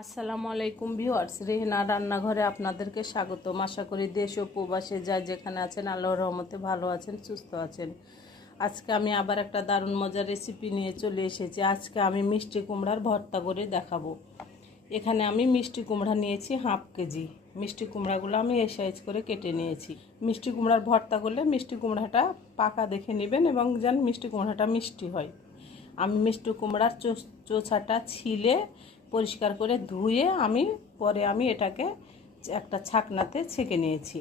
আসসালামু আলাইকুম ভিউয়ার্স, রেহনা রান্নাঘরে আপনাদেরকে স্বাগতম। আশা করি দেশ ও প্রবাসে যা যেখানে আছেন আল্লাহর রহমতে ভালো আছেন, সুস্থ আছেন। আজকে আমি আবার একটা দারুণ মজার রেসিপি নিয়ে চলে এসেছি। আজকে আমি মিষ্টি কুমড়ার ভর্তা করে দেখাবো। এখানে আমি মিষ্টি কুমড়া নিয়েছি হাফ কেজি। মিষ্টি কুমড়াগুলো আমি এই সাইজ করে কেটে নিয়েছি। মিষ্টি কুমড়ার ভর্তা করলে মিষ্টি কুমড়াটা পাকা দেখে নেবেন এবং যেন মিষ্টি কুমড়াটা মিষ্টি হয়। আমি মিষ্টি কুমড়ার চোছাটা ছিলে পরিষ্কার করে ধুয়ে আমি, পরে আমি এটাকে একটা ছাকনাতে ছেঁকে নিয়েছি।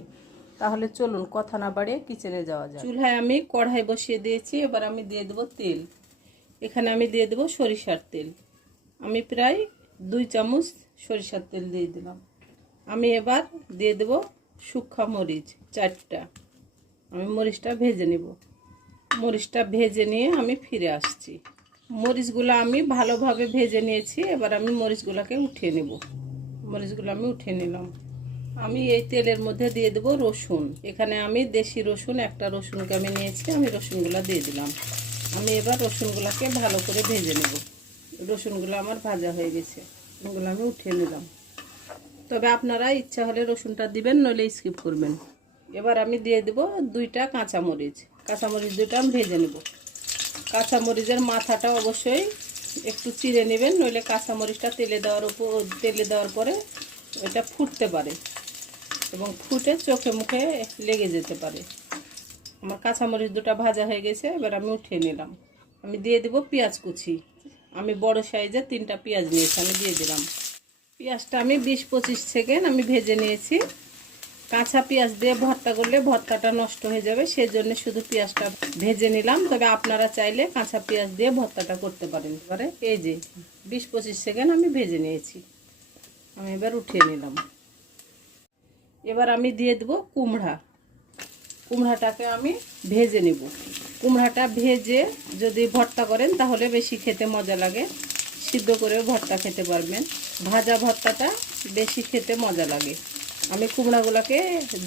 তাহলে চলুন কথা না বাড়িয়ে কিচেনে যাওয়া যায় চুলহায় আমি কড়াই বসিয়ে দিয়েছি, এবার আমি দিয়ে দেবো তেল। এখানে আমি দিয়ে দেবো সরিষার তেল। আমি প্রায় দুই চামচ সরিষার তেল দিয়ে দিলাম। আমি এবার দিয়ে দেবো শুকনা মরিচ, চারটা। আমি মরিচটা ভেজে নেব। মরিচটা ভেজে নিয়ে আমি ফিরে আসছি। মরিচগুলো আমি ভালোভাবে ভেজে নিয়েছি, এবার আমি মরিচগুলোকে উঠিয়ে নেব। মরিচগুলো আমি উঠিয়ে নিলাম। আমি এই তেলের মধ্যে দিয়ে দেবো রসুন। এখানে আমি দেশি রসুন, একটা রসুনকে আমি নিয়েছি, আমি রসুনগুলো দিয়ে দিলাম। আমি এবার রসুনগুলোকে ভালো করে ভেজে নেব। রসুনগুলো আমার ভাজা হয়ে গেছে ওগুলো আমি উঠিয়ে নিলাম। তবে আপনারা ইচ্ছা হলে রসুনটা দিবেন, নইলে স্কিপ করবেন। এবার আমি দিয়ে দেব দুইটা কাঁচামরিচ। কাঁচামরিচ দুইটা আমি ভেজে নেব। কাঁচামরিচের মাথাটা অবশ্যই একটু চিড়ে নেবেন, নইলে কাঁচামরিচটা তেলে দেওয়ার উপর, তেলে দেওয়ার পরে এটা ফুটতে পারে এবং ফুটে চোখে মুখে লেগে যেতে পারে। আমার কাঁচামরিচ দুটা ভাজা হয়ে গেছে, এবার আমি উঠিয়ে নিলাম। আমি দিয়ে দেব পেঁয়াজ কুচি। আমি বড় সাইজের তিনটা পেঁয়াজ নিয়েছি, আমি দিয়ে দিলাম। পেঁয়াজটা আমি বিশ পঁচিশ সেকেন্ড আমি ভেজে নিয়েছি। কাঁচা পেঁয়াজ দিয়ে ভর্তা করলে ভর্তাটা নষ্ট হয়ে যাবে সেই জন্য শুধু পেঁয়াজটা ভেজে নিলাম। তবে আপনারা চাইলে কাঁচা পেঁয়াজ দিয়ে ভর্তাটা করতে পারেন। এবারে এই যে বিশ পঁচিশ সেকেন্ড আমি ভেজে নিয়েছি। আমি এবার উঠিয়ে নিলাম। এবার আমি দিয়ে দেবো কুমড়া। কুমড়াটাকে আমি ভেজে নেব। কুমড়াটা ভেজে যদি ভর্তা করেন, তাহলে বেশি খেতে মজা লাগে। সিদ্ধ করেও ভর্তা খেতে পারবেন। ভাজা ভর্তাটা বেশি খেতে মজা লাগে। আমি কুমড়াগুলোকে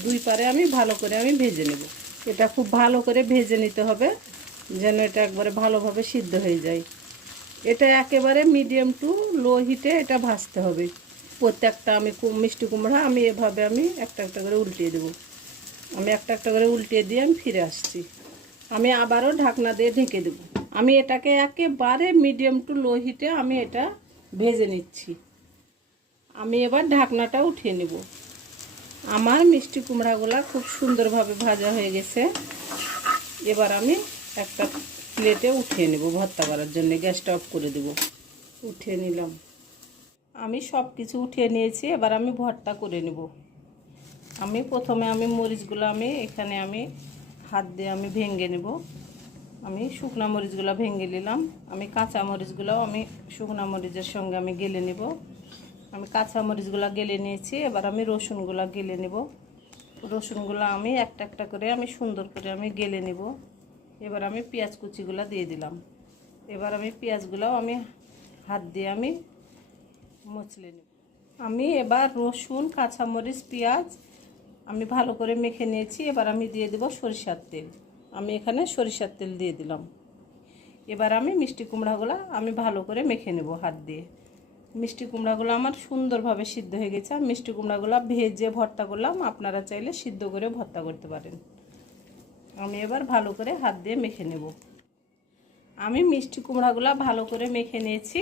দুই পারে আমি ভালো করে আমি ভেজে নেব। এটা খুব ভালো করে ভেজে নিতে হবে, যেন এটা একবারে ভালোভাবে সিদ্ধ হয়ে যায়। এটা একেবারে মিডিয়াম টু লো হিটে এটা ভাজতে হবে। প্রত্যেকটা আমি মিষ্টি কুমড়া আমি এভাবে আমি একটা একটা করে উল্টিয়ে দেবো। আমি একটা একটা করে উল্টিয়ে দিয়ে আমি ফিরে আসছি। আমি আবারও ঢাকনা দিয়ে ঢেকে দেবো। আমি এটাকে একেবারে মিডিয়াম টু লো হিটে আমি এটা ভেজে নিচ্ছি। আমি এবার ঢাকনাটা উঠিয়ে নেব। আমার মিষ্টি কুমড়াগুলা খুব সুন্দরভাবে ভাজা হয়ে গেছে। এবার আমি একটা প্লেটে উঠিয়ে নেব ভর্তা করার জন্য, গ্যাসটা অফ করে দেব। উঠিয়ে নিলাম। আমি সব কিছু উঠিয়ে নিয়েছি, এবার আমি ভর্তা করে নেব। আমি প্রথমে আমি মরিচগুলো আমি এখানে আমি হাত দিয়ে আমি ভেঙে নেব। আমি শুকনা মরিচগুলো ভেঙে নিলাম। আমি কাঁচা মরিচগুলোও আমি শুকনা মরিচের সঙ্গে আমি গেলে নেব। আমি কাঁচা মরিচগুলো গেলে নিয়েছি, এবার আমি রসুনগুলো গেলে নেব। রসুনগুলো আমি একটা একটা করে আমি সুন্দর করে আমি গেলে নেব। এবার আমি পেঁয়াজ কুচিগুলো দিয়ে দিলাম। এবার আমি পেঁয়াজগুলোও আমি হাত দিয়ে আমি মুচলে নেব। আমি এবার রসুন, কাঁচামরিচ, পেঁয়াজ আমি ভালো করে মেখে নিয়েছি। এবার আমি দিয়ে দেব সরিষার তেল। আমি এখানে সরিষার তেল দিয়ে দিলাম। এবার আমি মিষ্টি কুমড়াগুলো আমি ভালো করে মেখে নেব হাত দিয়ে। মিষ্টি কুমড়াগুলো আমার সুন্দরভাবে সিদ্ধ হয়ে গেছে। আর মিষ্টি কুমড়াগুলো ভেজে ভর্তা করলাম, আপনারা চাইলে সিদ্ধ করে ভর্তা করতে পারেন। আমি এবার ভালো করে হাত দিয়ে মেখে নেব। আমি মিষ্টি কুমড়াগুলো ভালো করে মেখে নিয়েছি।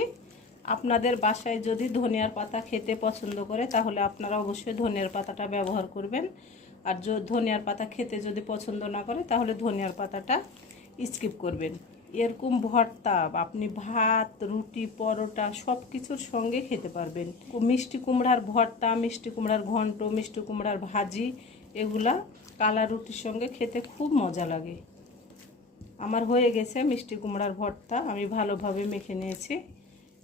আপনাদের বাসায় যদি ধনিয়ার পাতা খেতে পছন্দ করে, তাহলে আপনারা অবশ্যই ধনিয়ার পাতাটা ব্যবহার করবেন। আর ধনিয়ার পাতা খেতে যদি পছন্দ না করে, তাহলে ধনিয়ার পাতাটা স্কিপ করবেন। এরকম ভর্তা, আপনি ভাত, রুটি, পরোটা সব কিছুর সঙ্গে খেতে পারবেন। মিষ্টি কুমড়ার ভর্তা, মিষ্টি কুমড়ার ঘন্ট, মিষ্টি কুমড়ার ভাজি, এগুলা কালা রুটির সঙ্গে খেতে খুব মজা লাগে। আমার হয়ে গেছে মিষ্টি কুমড়ার ভর্তা, আমি ভালোভাবে মেখে নিয়েছি।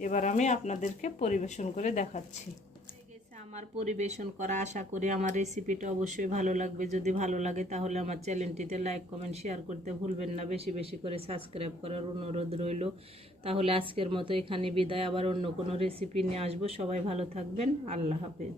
এবার আমি আপনাদেরকে পরিবেশন করে দেখাচ্ছি। আমার পরিবেশন করা, আশা করি আমার রেসিপিটা অবশ্যই ভালো লাগবে। যদি ভালো লাগে তাহলে আমার চ্যানেলটিতে লাইক কমেন্ট শেয়ার করতে ভুলবেন না। বেশি বেশি করে সাবস্ক্রাইব করার অনুরোধ রইল। তাহলে আজকের মতো এখানে বিদায়। আবার অন্য কোনো রেসিপি নিয়ে আসব। সবাই ভালো থাকবেন। আল্লাহ হাফেজ।